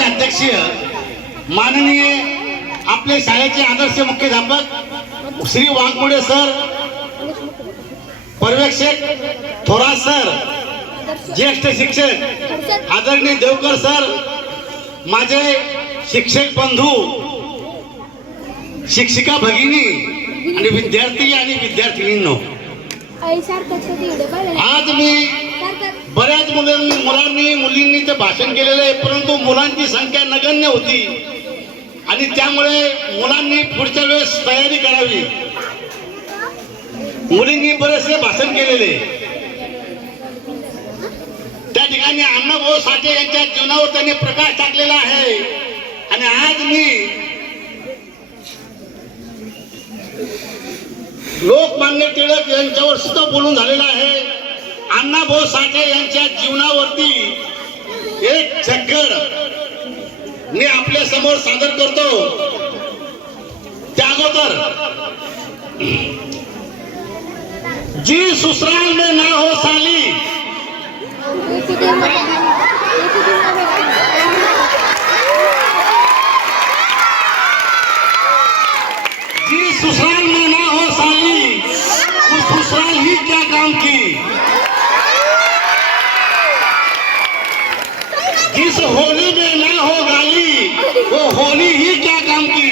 समारंभाचे अध्यक्ष माननीय आपले शाळेचे आदर्श मुख्याध्यापक श्री वाघमोडे सर पर्यवेक्षक थोरात सर ज्येष्ठ शिक्षक आदरणीय देवकर सर माझे शिक्षक बंधू शिक्षिका भगिनी आणि विद्यार्थी आणि विद्यार्थिनींनो. आज मी बऱ्याच मुलांनी मुलांनी मुलींनी ते भाषण केलेलं आहे परंतु मुलांची संख्या नगण्य होती. आणि त्यामुळे मुलांनी पुढच्या वेळेस तयारी करावी. मुलींनी बरेचसे भाषण केलेले. त्या ठिकाणी अण्णाभाऊ साठे यांच्या जीवनावर त्यांनी प्रकाश टाकलेला आहे. आणि आज मी लोकमान्य टिळक यांच्यावर सुद्धा बोलून झालेला आहे. अण्णाभाऊ साठे यांच्या जीवनावरती एक चक्कर मी आपल्यासमोर सादर करतो. त्या अगोदर जी सुसराल में ना हो साली जी ससुराल में ना हो साली वो ससुराल ही क्या काम की जिस होली में ना हो गाली वो होली ही क्या काम की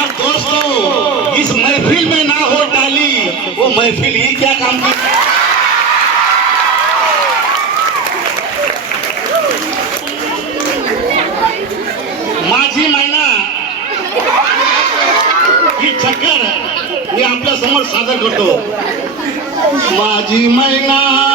और दोस्तों इस महफिल में ना हो डाली वो महफिल ही क्या काम की माझी महिना ही चक्कर मी आपल्यासमोर सादर करतो. माझी मैना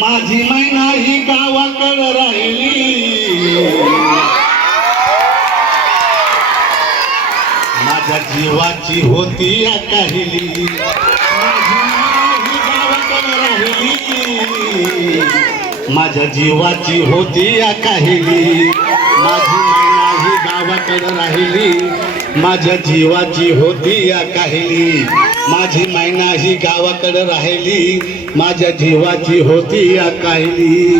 माझी मैना ही गावाकडं राहिली. माझ्या जीवाची होती या काहिली राहिली. माझ्या जीवाची होती या काहिली माझी मैना ही गावाकडे राहिली. माझ्या जीवाची होती या काहिली. माझी मैना ही गावाकडे राहिली. माझ्या जीवाची होती या काहिली.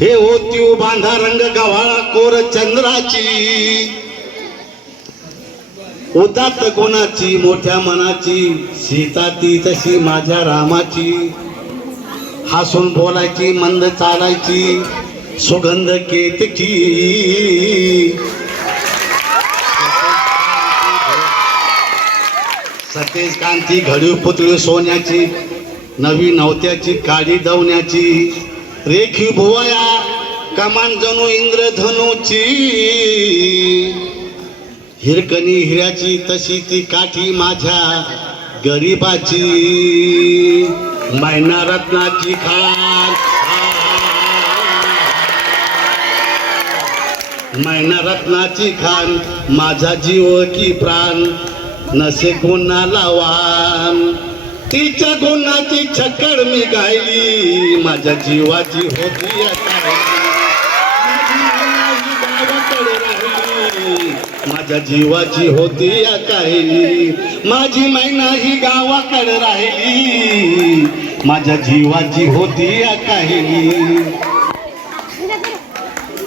हे होती बांधा रंग गव्हाळा कोर चंद्राची. उदात कोणाची? मोठ्या मनाची. सीता ती तशी माझ्या रामाची. हसून बोलायची मंद चालायची. सुगंध केतकी. सतेज कांती घडीव पुतळी सोन्याची नवी नवत्याची काळी दवण्याची रेखी भुवया कमान जणू इंद्रधनुची. हिरकणी हिऱ्याची तशी ती काठी माझ्या गरीबाची. मैना रत्नाची खान मैना रत्नाची खान माझा जीव की प्राण. नसे गुन्हा वान तिच्या गुणाची छक्कड मी गायली. माझ्या जीवाची होती माझ्या जीवाची होती या काहिली माझी मैना ही गावाकडे राहिली. माझ्या जीवाची होती या काहिली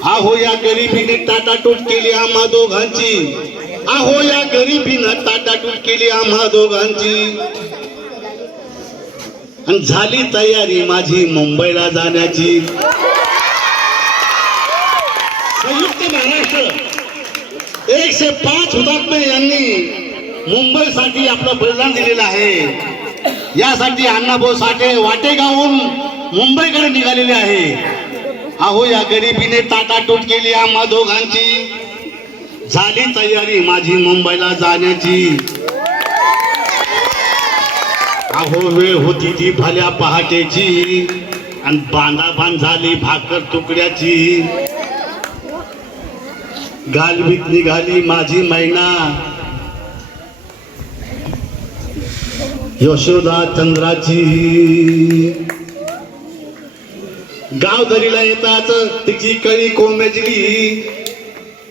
आहो या गरिबीने टाटाटूट केली आम्हा दोघांची. आहो या गरिबीनं ताटाटूट केली आम्हा दोघांची. आणि झाली तयारी माझी मुंबईला जाण्याची. संयुक्त महाराष्ट्र. एकशे पाच हुतात्मे यांनी मुंबईसाठी आपलं बलिदान दिलेलं आहे. यासाठी अण्णाभाऊ साठे वाटेगावून मुंबईकडे निघालेले आहे. अहो या गरिबीने ताटाटूट केली आम्हा दोघांची. झाली तयारी माझी मुंबईला जाण्याची. अहो वेळ होती ती भल्या पहाटेची. आणि बांधाबांध झाली भाकर तुकड्याची. गालबीत निघाली माझी मैना. यशोदा चंद्राची. गाव दरीला येतात तिची कळी कोमेजली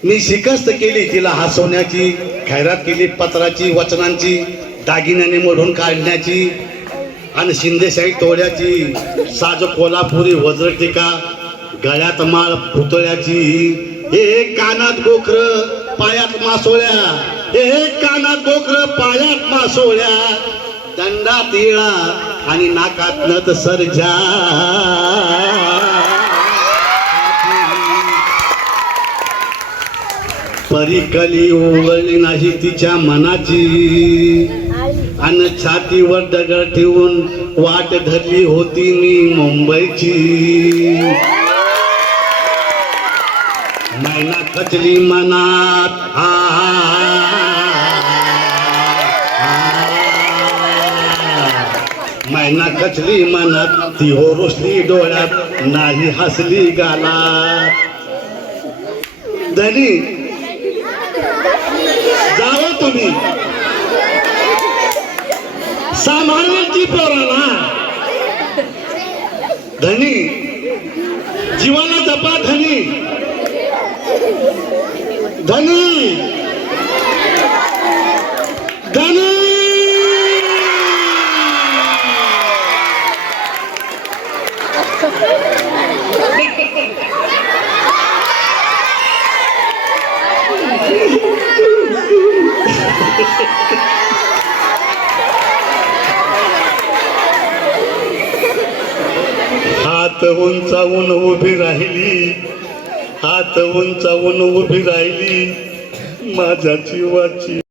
मी शिकस्त केली तिला हसवण्याची खैरात केली पत्राची वचनांची दागिन्याने मोडून काढण्याची आणि शिंदेशाही तोड्याची साज कोल्हापुरी वज्रटिका गळ्यात माळ पुतळ्याची. हे कानात गोखर पायात मासोळ्या. हे कानात गोखर पायात मासोळ्या. दंडात इळा आणि नाकात नत सरजा परिकली उघडली नाही तिच्या मनाची. अन छातीवर दगड ठेवून वाट धरली होती मी मुंबईची. मैना खचली मनात. आ, मैना खचली मनात. ती हो रुसली डोळ्यात नाही हसली गालात. धनी तुम्ही. सांभाळण्याची पोराला. धनी. जीवाला जपा धनी. धनी. हात उंचावून उभी राहिली. हात उंचावून उभी राहिली. माझ्या जीवाची